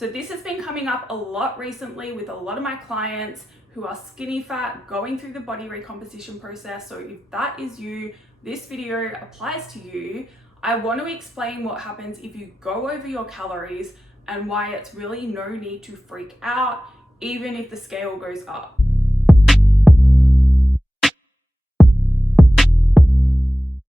So this has been coming up a lot recently with a lot of my clients who are skinny fat, going through the body recomposition process. So if that is you, this video applies to you. I want to explain what happens if you go over your calories and why it's really no need to freak out, even if the scale goes up.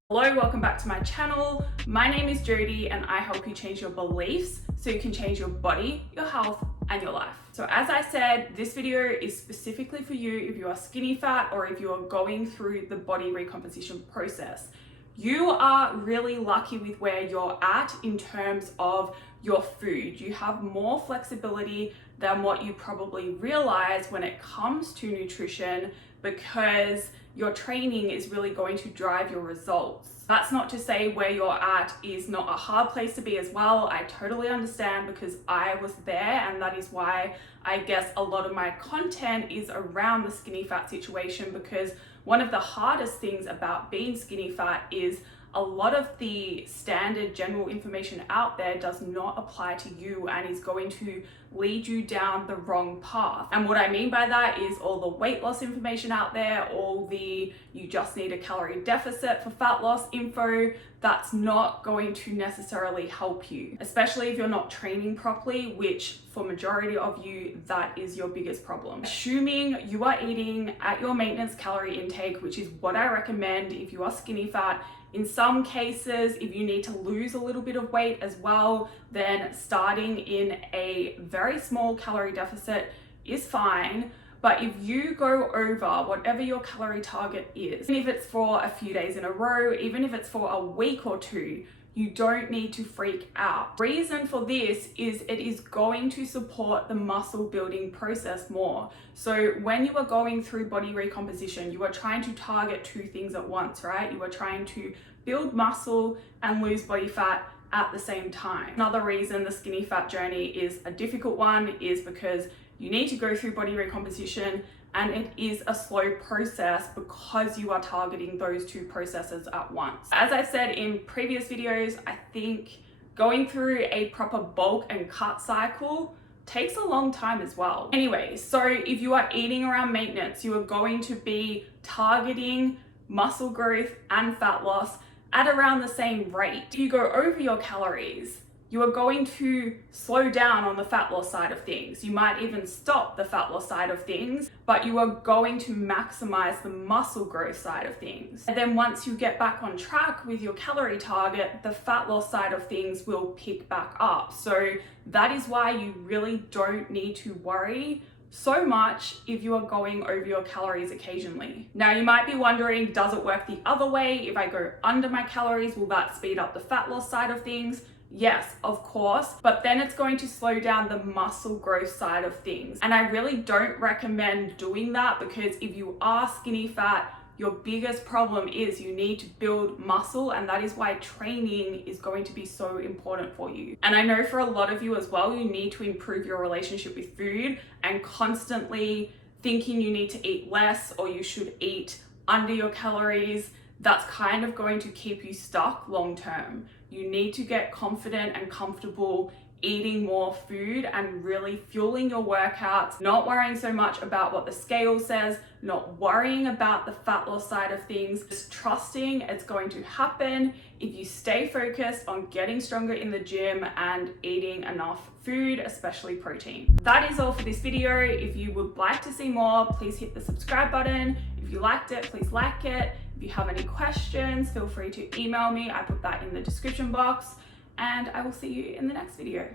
Hello, welcome back to my channel. My name is Jodie and I help you change your beliefs so you can change your body, your health, and your life. So as I said, this video is specifically for you if you are skinny fat or if you are going through the body recomposition process. You are really lucky with where you're at in terms of your food. You have more flexibility than what you probably realize when it comes to nutrition, because your training is really going to drive your results. That's not to say where you're at is not a hard place to be as well. I totally understand, because I was there, and that is why I guess a lot of my content is around the skinny fat situation, because one of the hardest things about being skinny fat is a lot of the standard general information out there does not apply to you and is going to lead you down the wrong path. And what I mean by that is all the weight loss information out there, all the you just need a calorie deficit for fat loss info, that's not going to necessarily help you, especially if you're not training properly, which for majority of you, that is your biggest problem. Assuming you are eating at your maintenance calorie intake, which is what I recommend if you are skinny fat. In some cases, if you need to lose a little bit of weight as well, then starting in a very small calorie deficit is fine. But if you go over whatever your calorie target is, even if it's for a few days in a row, even if it's for a week or two, you don't need to freak out. Reason for this is it is going to support the muscle building process more. So when you are going through body recomposition, you are trying to target two things at once, right? You are trying to build muscle and lose body fat at the same time. Another reason the skinny fat journey is a difficult one is because you need to go through body recomposition, and it is a slow process because you are targeting those two processes at once. As I've said in previous videos, I think going through a proper bulk and cut cycle takes a long time as well. Anyway, so if you are eating around maintenance, you are going to be targeting muscle growth and fat loss at around the same rate. If you go over your calories, you are going to slow down on the fat loss side of things. You might even stop the fat loss side of things, but you are going to maximize the muscle growth side of things. And then once you get back on track with your calorie target, the fat loss side of things will pick back up. So that is why you really don't need to worry so much if you are going over your calories occasionally. Now you might be wondering, does it work the other way? If I go under my calories, will that speed up the fat loss side of things? Yes, of course, but then it's going to slow down the muscle growth side of things. And I really don't recommend doing that, because if you are skinny fat, your biggest problem is you need to build muscle, and that is why training is going to be so important for you. And I know for a lot of you as well, you need to improve your relationship with food, and constantly thinking you need to eat less or you should eat under your calories, that's kind of going to keep you stuck long term. You need to get confident and comfortable eating more food and really fueling your workouts, not worrying so much about what the scale says, not worrying about the fat loss side of things, just trusting it's going to happen if you stay focused on getting stronger in the gym and eating enough food, especially protein. That is all for this video. If you would like to see more, please hit the subscribe button. If you liked it, please like it. If you have any questions, feel free to email me. I put that in the description box, and I will see you in the next video.